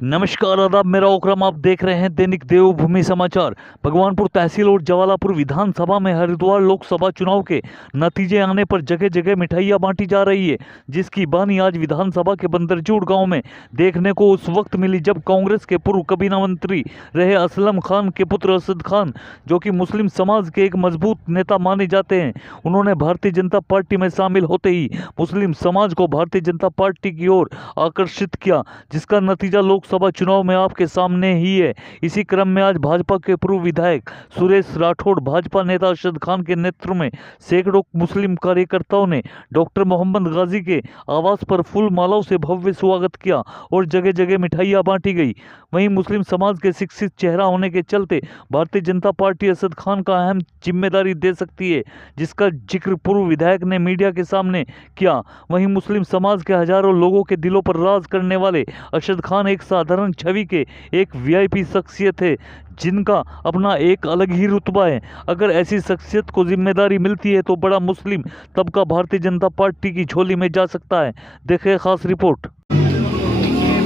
नमस्कार आदाब, मेरा ओकरम। आप देख रहे हैं दैनिक देवभूमि समाचार। भगवानपुर तहसील और जवालापुर विधानसभा में हरिद्वार लोकसभा चुनाव के नतीजे आने पर जगह जगह मिठाइयां बांटी जा रही है, जिसकी बानी आज विधानसभा के बंदरजोड़ गांव में देखने को उस वक्त मिली जब कांग्रेस के पूर्व कैबिनेट मंत्री रहे असलम खान के पुत्र असद खान, जो कि मुस्लिम समाज के एक मजबूत नेता माने जाते हैं, उन्होंने भारतीय जनता पार्टी में शामिल होते ही मुस्लिम समाज को भारतीय जनता पार्टी की ओर आकर्षित किया, जिसका नतीजा लोकसभा चुनाव में आपके सामने ही है। इसी क्रम में आज भाजपा के पूर्व विधायक सुरेश राठौड़, भाजपा नेता अरशद खान के नेतृत्व में सैकड़ों मुस्लिम कार्यकर्ताओं ने डॉक्टर मोहम्मद गाजी के आवास पर फूल मालाओं से भव्य स्वागत किया और जगह जगह मिठाइयां बांटी गई। वहीं मुस्लिम समाज के शिक्षित चेहरा होने के चलते भारतीय जनता पार्टी असद खान का अहम जिम्मेदारी दे सकती है, जिसका जिक्र पूर्व विधायक ने मीडिया के सामने किया। वहीं मुस्लिम समाज के हजारों लोगों के दिलों पर राज करने वाले अरशद खान एक साधारण छवि के एक वीआईपी शख्सियत है, जिनका अपना एक अलग ही रुतबा है। अगर ऐसी शख्सियत को जिम्मेदारी मिलती है तो बड़ा मुस्लिम तबका भारतीय जनता पार्टी की झोली में जा सकता है। देखें खास रिपोर्ट। देखिए,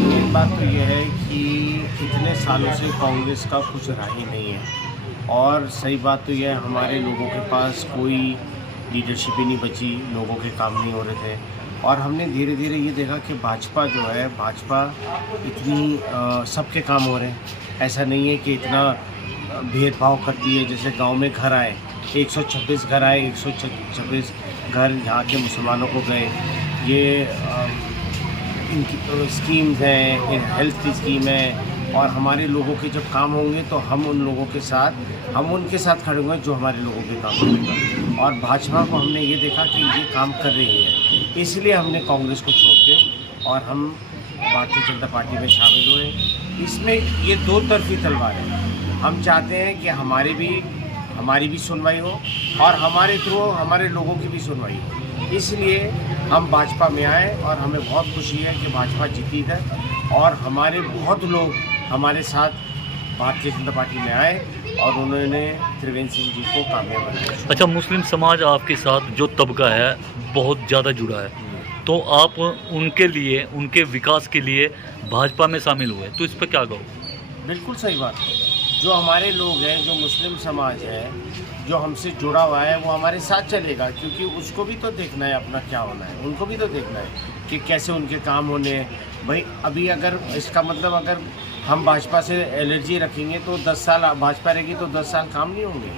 मेन बात तो यह है कि इतने सालों से कांग्रेस का कुछ रहा ही नहीं है, और सही बात तो यह है हमारे लोगों के पास कोई लीडरशिप ही नहीं बची, लोगों के काम नहीं हो रहे थे। और हमने धीरे धीरे ये देखा कि भाजपा जो है, भाजपा इतनी सबके काम हो रहे हैं। ऐसा नहीं है कि इतना भेदभाव करती है। जैसे गांव में घर आए, 126 घर आए, 126 घर यहाँ के मुसलमानों को गए। ये इनकी स्कीम्स हैं, हेल्थ की स्कीम है, और हमारे लोगों के जब काम होंगे तो हम उनके साथ खड़े होंगे जो हमारे लोगों के काम होगा। और भाजपा को हमने ये देखा कि ये काम कर रही है, इसलिए हमने कांग्रेस को छोड़ के और हम भारतीय जनता पार्टी में शामिल हुए। इसमें ये दो तरफी तलवार है। हम चाहते हैं कि हमारी भी सुनवाई हो और हमारे थ्रू हमारे लोगों की भी सुनवाई हो। इसलिए हम भाजपा में आए और हमें बहुत खुशी है कि भाजपा जीती है और हमारे बहुत लोग हमारे साथ भारतीय जनता पार्टी में आए और उन्होंने त्रिवेंद्र सिंह जी को कामयाब बनाया। अच्छा, मुस्लिम समाज आपके साथ जो तबका है बहुत ज़्यादा जुड़ा है, तो आप उनके लिए, उनके विकास के लिए भाजपा में शामिल हुए, तो इस पर क्या कहो? बिल्कुल सही बात है। जो हमारे लोग हैं, जो मुस्लिम समाज है, जो हमसे जुड़ा हुआ है, वो हमारे साथ चलेगा, क्योंकि उसको भी तो देखना है अपना क्या होना है, उनको भी तो देखना है कि कैसे उनके काम होने हैं। भाई अभी अगर इसका मतलब अगर हम भाजपा से एलर्जी रखेंगे तो 10 साल भाजपा रहेगी तो 10 साल काम नहीं होंगे।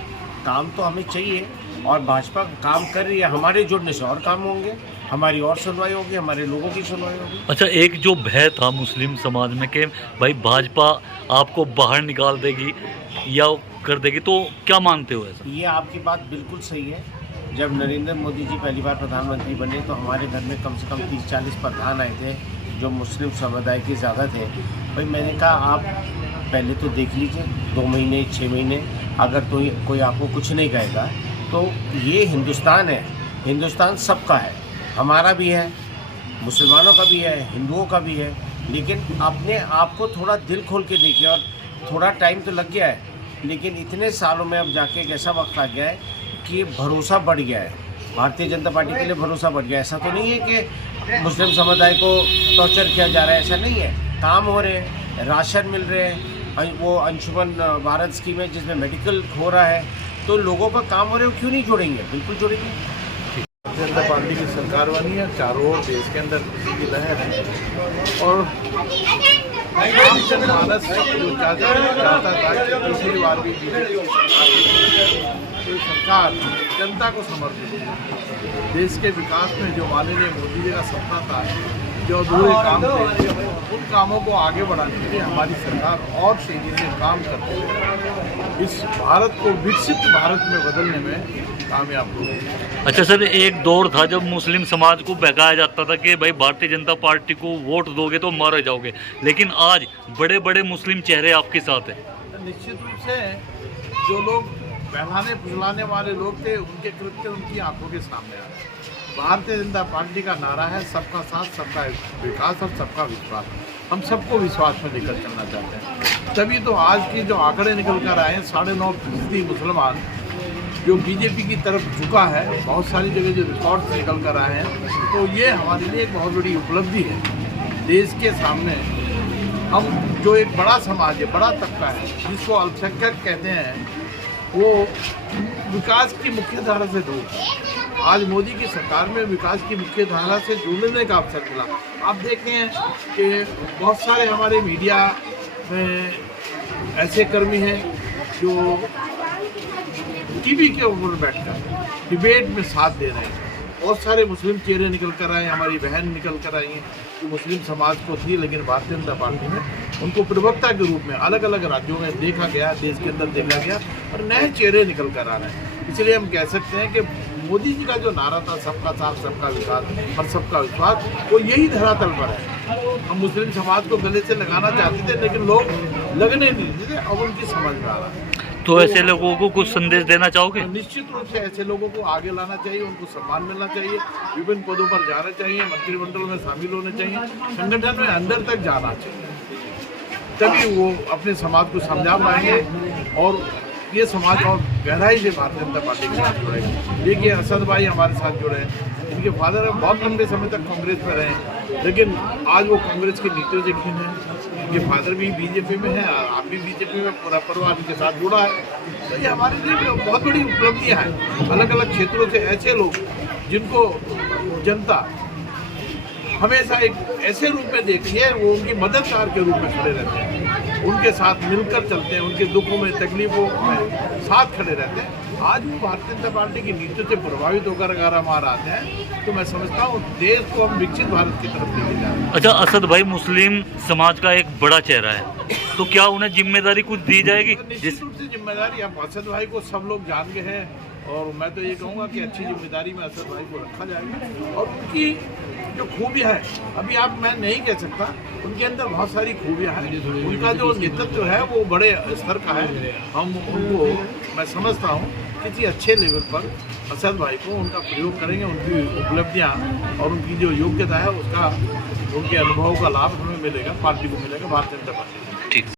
काम तो हमें चाहिए, और भाजपा काम कर रही है, हमारे जुड़ने से और काम होंगे, हमारी और सुनवाई होगी, हमारे लोगों की सुनवाई होगी। अच्छा, एक जो भय था मुस्लिम समाज में कि भाई भाजपा आपको बाहर निकाल देगी या कर देगी, तो क्या मानते हो ऐसा? ये आपकी बात बिल्कुल सही है। जब नरेंद्र मोदी जी पहली बार प्रधानमंत्री बने तो हमारे घर में कम से कम 30-40 प्रधान आए थे जो मुस्लिम समुदाय के ज़्यादा थे। भाई मैंने कहा आप पहले तो देख लीजिए, 2 महीने 6 महीने, अगर तो कोई आपको कुछ नहीं कहेगा तो ये हिंदुस्तान है, हिंदुस्तान सबका है, हमारा भी है, मुसलमानों का भी है, हिंदुओं का भी है। लेकिन अपने आप को थोड़ा दिल खोल के देखिए, और थोड़ा टाइम तो लग गया है, लेकिन इतने सालों में अब जाके एक ऐसा वक्त आ गया है कि भरोसा बढ़ गया है, भारतीय जनता पार्टी के लिए भरोसा बढ़ गया है। ऐसा तो नहीं है कि मुस्लिम समुदाय को टॉर्चर किया जा रहा है, ऐसा नहीं है। काम हो रहे हैं, राशन मिल रहे हैं, वो अंशुमन भारत स्कीम है जिसमें मेडिकल हो रहा है, तो लोगों का काम हो रहे हैं, क्यों नहीं जोड़ेंगे? बिल्कुल जोड़ेंगे। भारतीय जनता पार्टी की सरकार बनी है, चारों ओर देश के अंदर खुशी की लहर है, और जनमानस जो चाहता था कि पिछली बार भी बीजेपी तो सरकार जनता को समर्पित है। देश के विकास में जो माननीय मोदी जी का सपना था, जो अधूरे काम थे, उन कामों को आगे बढ़ाने के लिए हमारी सरकार और तेजी से काम करते हुए इस भारत को विकसित भारत में बदलने में कामयाब हो गई। अच्छा सर, एक दौर था जब मुस्लिम समाज को बहकाया जाता था कि भाई भारतीय जनता पार्टी को वोट दोगे तो मारे जाओगे, लेकिन आज बड़े बड़े मुस्लिम चेहरे आपके साथ हैं। निश्चित रूप से जो लोग बहलाने फुसलाने वाले लोग थे, उनके कृत्य उनकी आंखों के सामने आ रहे। भारतीय जनता पार्टी का नारा है सबका साथ, सबका विकास और सबका विश्वास। हम सबको विश्वास में लेकर चलना चाहते हैं। तभी तो आज की जो आंकड़े निकल कर आए हैं, 9.5% मुसलमान जो बीजेपी की तरफ झुका है, बहुत सारी जगह जो रिकॉर्ड्स निकल कर आए हैं, तो ये हमारे लिए एक बहुत बड़ी उपलब्धि है। देश के सामने हम जो एक बड़ा समाज है, बड़ा तबका है, जिसको अल्पसंख्यक कहते हैं, वो विकास की मुख्य धारा से दूर है। आज मोदी की सरकार में विकास की मुख्य धारा से जुड़ने का अवसर मिला। आप देखते हैं कि बहुत सारे हमारे मीडिया में ऐसे कर्मी हैं जो टीवी के ऊपर बैठकर डिबेट में साथ दे रहे हैं। बहुत सारे मुस्लिम चेहरे निकल कर आए, हमारी बहन निकल कर आई हैं जो मुस्लिम समाज को थी, लेकिन भारतीय जनता पार्टी में उनको प्रवक्ता के रूप में अलग अलग राज्यों में देखा गया, देश के अंदर देखा गया, और नए चेहरे निकल कर आ रहे हैं। इसलिए हम कह सकते हैं कि मोदी जी का जो नारा था, सबका साथ सबका विकास और सबका विश्वास, वो यही धरातल पर है। हम मुस्लिम समाज को गले से लगाना चाहते थे, लेकिन लोग लगने नहीं देते, अब उनकी समझ में आ रहा है। तो ऐसे लोगों को कुछ संदेश देना चाहोगे? निश्चित रूप से ऐसे लोगों को आगे लाना चाहिए, उनको सम्मान मिलना चाहिए, विभिन्न पदों पर जाना चाहिए, मंत्रिमंडल में शामिल होने चाहिए, संगठन में अंदर तक जाना चाहिए, तभी वो अपने समाज को समझा पाएंगे और ये समाज और गहराई से भारतीय जनता पार्टी के साथ जुड़ेगा। देखिए, असद भाई हमारे साथ जुड़े हैं, इनके फादर बहुत लंबे समय तक कांग्रेस में रहे, लेकिन आज वो कांग्रेस की नीतियों से खीन है। इनके फादर भी बीजेपी में हैं, आप भी बीजेपी में, पूरा परिवार इनके साथ जुड़ा है। तो ये हमारे लिए बहुत बड़ी उपलब्धियाँ हैं। अलग अलग क्षेत्रों से ऐसे लोग जिनको जनता हमेशा एक ऐसे रूप में देखती है, वो उनकी मददगार के रूप में खड़े रहते हैं, उनके साथ मिलकर चलते हैं, उनके दुखों में, तकलीफों में साथ खड़े रहते हैं। आज भी भारतीय जनता पार्टी की नीतियों से प्रभावित होकर अगर हमारे आते हैं, तो मैं समझता हूँ देश को हम विकसित भारत की तरफ लेके जा रहे हैं। अच्छा, असद भाई मुस्लिम समाज का एक बड़ा चेहरा है, तो क्या उन्हें जिम्मेदारी कुछ दी जाएगी? निश्चित रूप से जिम्मेदारी, अब असद भाई को सब लोग जान गए हैं, और मैं तो ये कहूँगा कि अच्छी जिम्मेदारी में असद भाई को रखा जाएगा। और उनकी जो खूबियाँ है, अभी आप मैं नहीं कह सकता, उनके अंदर बहुत सारी खूबियाँ हैं। उनका जो नेतृत्व है वो बड़े स्तर का है। हम उनको, मैं समझता हूँ, किसी अच्छे लेवल पर असद भाई को उनका प्रयोग करेंगे, उनकी उपलब्धियाँ और उनकी जो योग्यता है उसका, उनके अनुभव का लाभ हमें मिलेगा, पार्टी को मिलेगा, भारतीय जनता पार्टी।